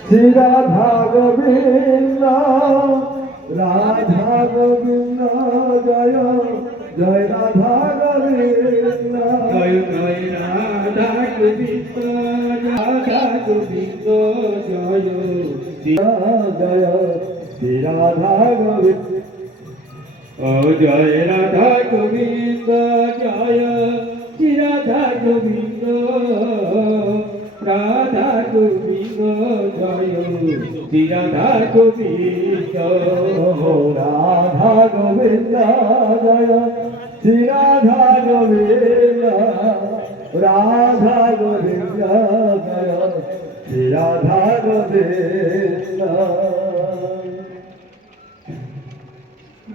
শ্রী রাধা গোবিন্দ রাধা গোবিন্দ জয় জয় রাধা গোবিন্দ জয় জয় রাধা গোবিন্দ রাধা গোবিন্দ জয় জয় শ্রী রাধা গোবিন্দ ও জয় রাধা গোবিন্দ জয় শ্রী রাধা গোবিন্দ রাধা গোবিন্দ জয় শ্রী রাধা গোবিন্দ রাধা গোবিন্দ জয় শ্রী রাধা গোবিন্দ রাধা গোবিন্দ জয় শ্রী রাধা গোবিন্দ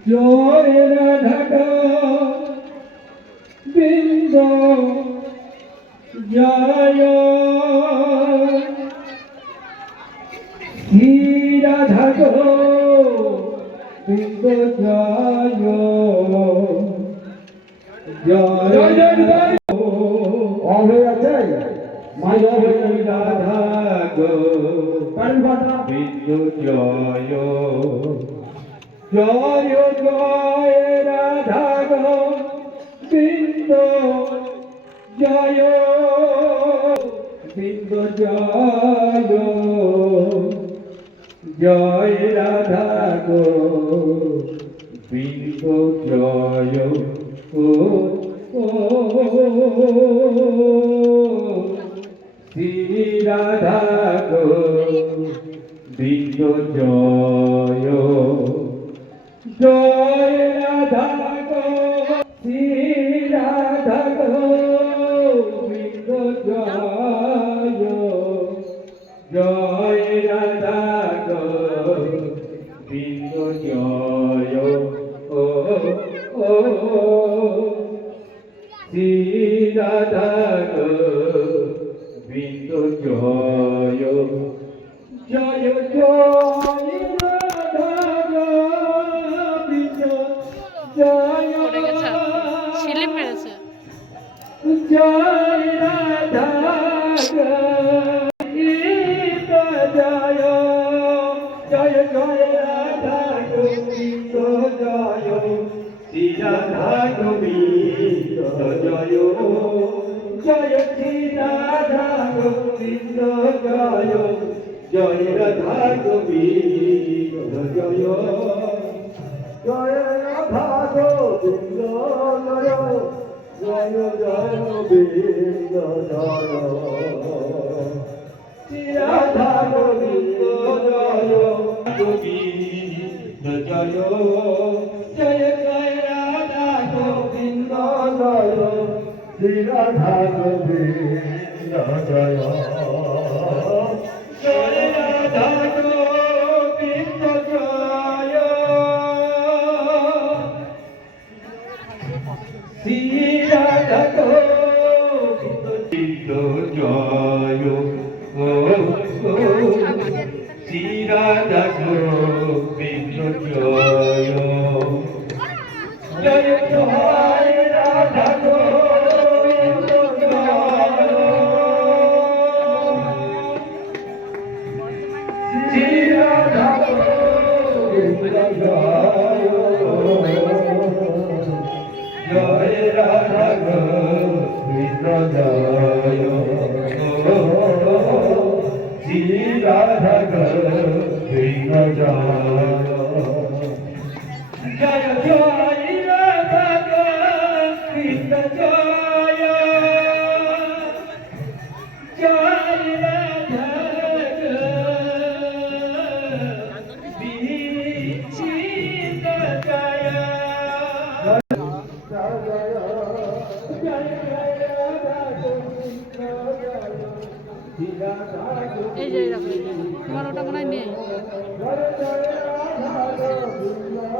জয় রাধা গোবিন্দ জয় শ্রী রাধা গোবিন্দ জয় জয় অভয় আছে মাই অভয় রাধা গোবিন্দ জয় জয় জয় রাধা গোবিন্দ জয় গোবিন্দ জয় জয় রাধা গোবিন্দ জয় ও শ্রী রাধা গোবিন্দ জয় জয় রাধা শ্রী রাধা গোবিন্দ জয় জয় রাধা গোবিন্দ জয় ও শ্রী রাধা গোবিন্দ জয় জয় জয় রাধা গোবিন্দ জয় শিলে পেরেছে জয় রাধা গোবিন্দ জয় জয় জয় রাধা গোবিন্দ জয় শ্রী রাধা গোবিন্দ জয় জয় শ্রী রাধা গোবিন্দ জয় জয় রাধা গোবিন্দ জয় জয় রাধা গোবিন্দ জয় জয় গোবিন্দ জয় শ্রী রাধা গোবিন্দ জয় গোবিন্দ জয় জয় জয় রাধা গোবিন্দ জয় শ্রী রাধা গোবিন্দ জয় জয় রাধা গোবিন্দ জয় শ্রী রাধা গোবিন্দ জয় শ্রী রাধা গোবিন্দ জয় জয় জয় রাধা গোবিন্দ জয় শ্রী রাধা গোবিন্দ জয় জয় রাধা গোবিন্দ জয় শ্রী রাধা গোবিন্দ জয় জয় জয় রাধা গোবিন্দ জয় জয় রাধা গোবিন্দ জয় এই যে এরকম